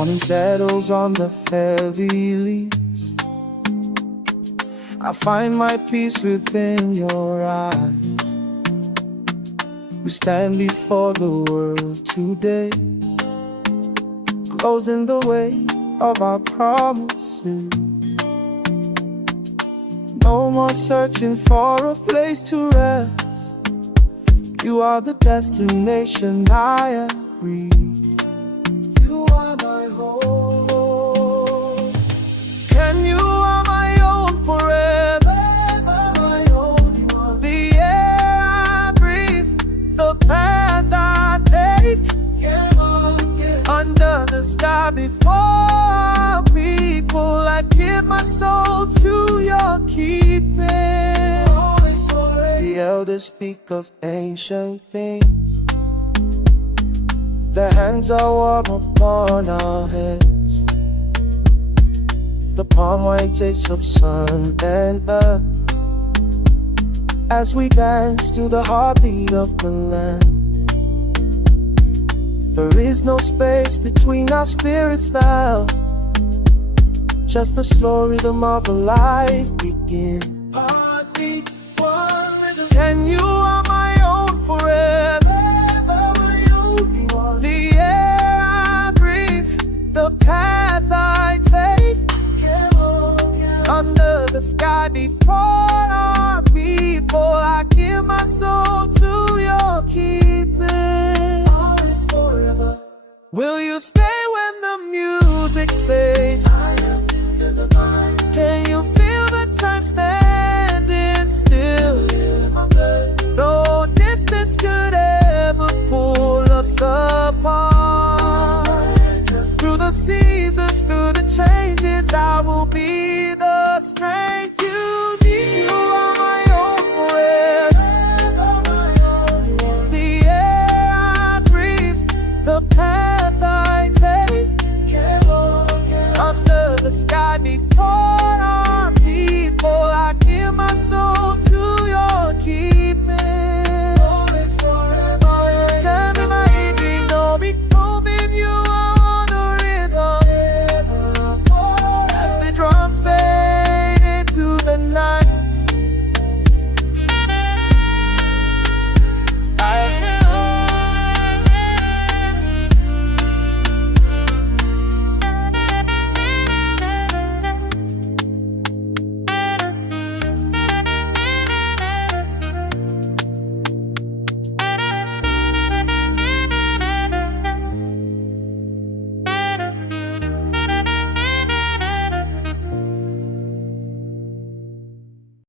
Morning settles on the heavy leaves. I find my peace within your eyes. We stand before the world today, closing the way of our promises. No more searching for a place to rest. You are the destination I agree. You are my home. And you are my own forever, my only one. The air I breathe, the path I take, under the sky before people, I give my soul to your keeping. The elders speak of ancient things. Their hands are warm upon our heads. The palm wine tastes of sun and earth, as we dance to the heartbeat of the land. There is no space between our spirits now, just the slow rhythm of a life begin. Heartbeat, one rhythm. And you are